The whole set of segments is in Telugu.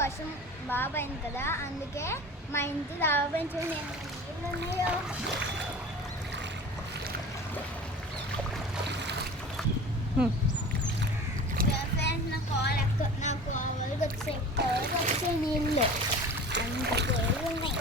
వర్షం బాగా పడింది కదా, అందుకే మా ఇంటి డాబా పెంచు నేను నీళ్ళు ఉన్నాయో. ఫ్రెండ్స్ నాకు వచ్చే నీళ్ళు అందుకే ఉన్నాయి.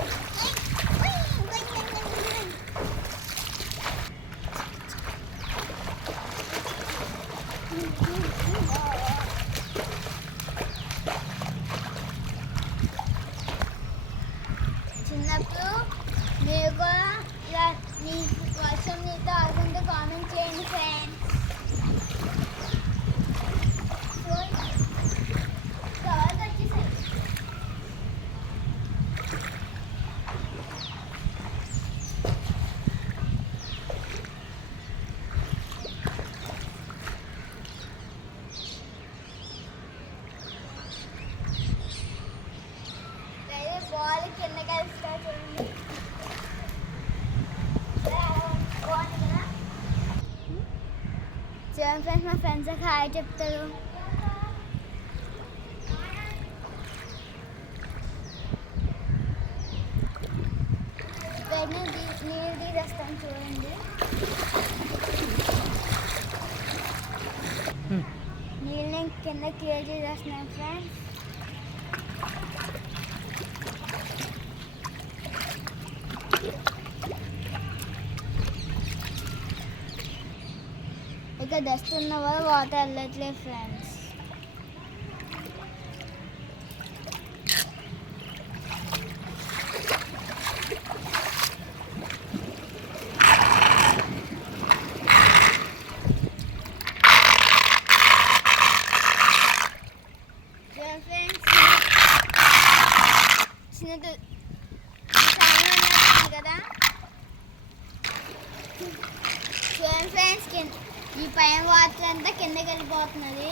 చిన్నప్పుడు మీరు కూడా ఇలా మీ వర్షం నీతో ఆడుకుంటే కామెంట్ చేయండి ఫ్రెండ్స్. బాల్ కింద కలిస్తా చూడండి. చూడండి ఫ్రెండ్స్, మా ఫ్రెండ్స్ హాయ్ చెప్తారు. నీళ్ళు తీసేస్తాను చూడండి. నీళ్ళని కింద క్లియర్ చేసేస్తున్నాను ఫ్రెండ్స్. ఇక డస్ట్ ఉన్న వాళ్ళు వాటర్ వెళ్ళట్లేదు ఫ్రెండ్స్. చిన్న కదా చూడండి ఫ్రెండ్స్, ఈ పైన వాటర్ అంతా కిందకి వెళ్ళిపోతున్నది.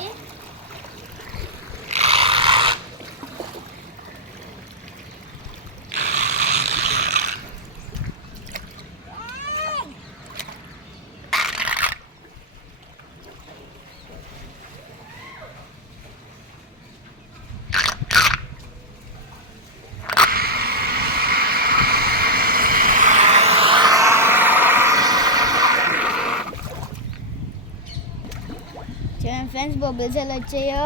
చూడండి ఫ్రెండ్స్, బొబ్బుల్స్ ఎలా వచ్చాయో.